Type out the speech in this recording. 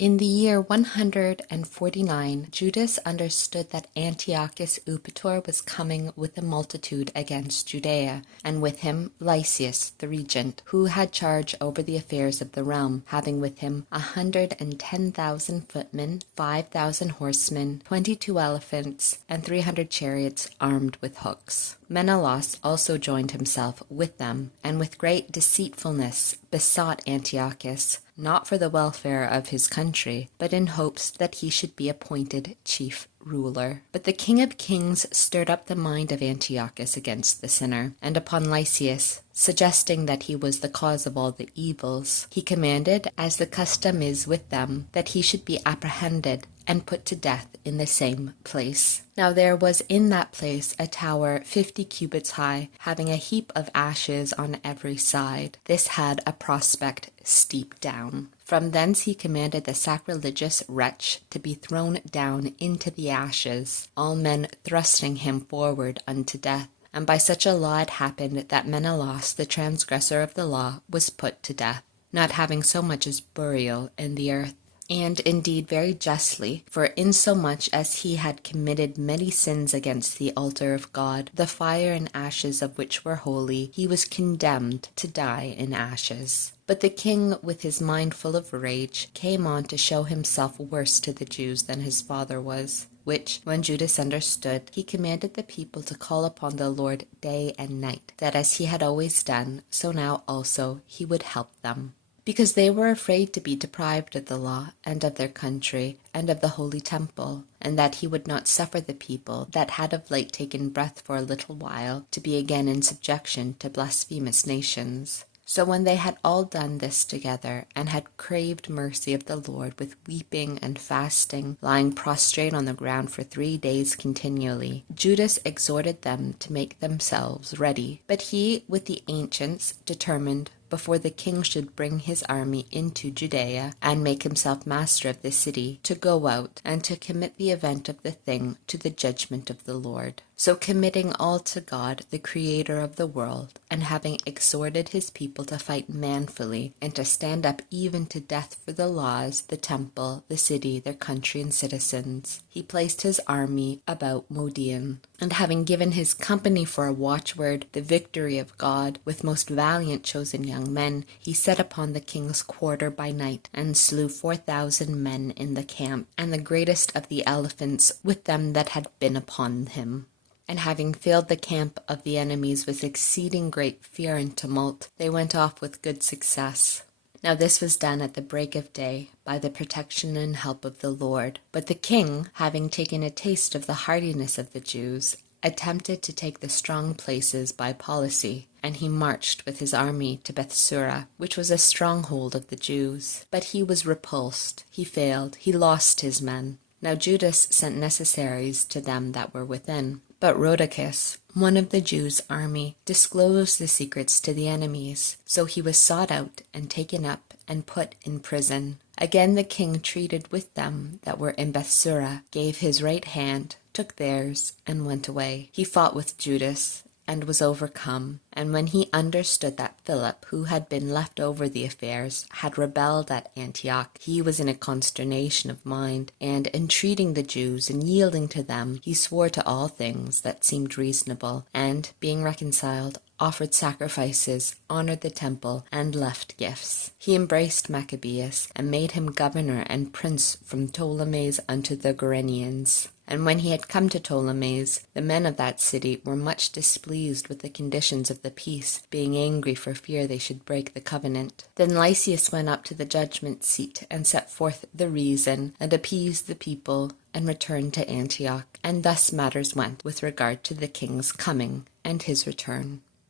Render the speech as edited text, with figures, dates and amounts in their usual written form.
In the year 149, Judas understood that Antiochus Eupator was coming with a multitude against Judea, and with him Lysias the regent, who had charge over the affairs of the realm, having with him 110,000 footmen, 5,000 horsemen, 22 elephants, and 300 chariots armed with hooks. Menelaus also joined himself with them, and with great deceitfulness besought Antiochus, not for the welfare of his country, but in hopes that he should be appointed chief ruler. But the King of Kings stirred up the mind of Antiochus against the sinner, and upon Lysias, suggesting that he was the cause of all the evils, he commanded, as the custom is with them, that he should be apprehended and put to death in the same place. Now there was in that place a tower 50 cubits high, having a heap of ashes on every side. This had a prospect steep down. From thence he commanded the sacrilegious wretch to be thrown down into the ashes, all men thrusting him forward unto death. And by such a law it happened that Menelaus, the transgressor of the law, was put to death, not having so much as burial in the earth. And indeed very justly, for insomuch as he had committed many sins against the altar of God, the fire and ashes of which were holy, he was condemned to die in ashes. But the king, with his mind full of rage, came on to show himself worse to the Jews than his father was, which, when Judas understood, he commanded the people to call upon the Lord day and night, that as he had always done, so now also he would help them, because they were afraid to be deprived of the law, and of their country, and of the holy temple, and that he would not suffer the people, that had of late taken breath for a little while, to be again in subjection to blasphemous nations. So when they had all done this together, and had craved mercy of the Lord with weeping and fasting, lying prostrate on the ground for 3 days continually, Judas exhorted them to make themselves ready. But he, with the ancients, determined, before the king should bring his army into Judea, and make himself master of the city, to go out, and to commit the event of the thing to the judgment of the Lord. So committing all to God, the Creator of the world, and having exhorted his people to fight manfully, and to stand up even to death for the laws, the temple, the city, their country, and citizens, he placed his army about Modian. And having given his company for a watchword the victory of God, with most valiant chosen young men, he set upon the king's quarter by night, and slew 4,000 men in the camp, and the greatest of the elephants with them that had been upon him. And having filled the camp of the enemies with exceeding great fear and tumult, they went off with good success. Now this was done at the break of day, by the protection and help of the Lord. But the king, having taken a taste of the hardiness of the Jews, attempted to take the strong places by policy, and he marched with his army to Bethsura, which was a stronghold of the Jews. But he was repulsed, he failed, he lost his men. Now Judas sent necessaries to them that were within. But Rhodocus, one of the Jews' army, disclosed the secrets to the enemies. So he was sought out and taken up and put in prison. Again the king treated with them that were in Bethsura, gave his right hand, took theirs, and went away. He fought with Judas, and was overcome. And when he understood that Philip, who had been left over the affairs, had rebelled at Antioch, he was in a consternation of mind, and entreating the Jews and yielding to them, he swore to all things that seemed reasonable, and, being reconciled, offered sacrifices, honored the temple, and left gifts. He embraced Maccabees, and made him governor and prince from Ptolemais unto the Gerenians. And when he had come to Ptolemais, the men of that city were much displeased with the conditions of the peace, being angry for fear they should break the covenant. Then Lysias went up to the judgment seat, and set forth the reason, and appeased the people, and returned to Antioch. And thus matters went with regard to the king's coming and his return.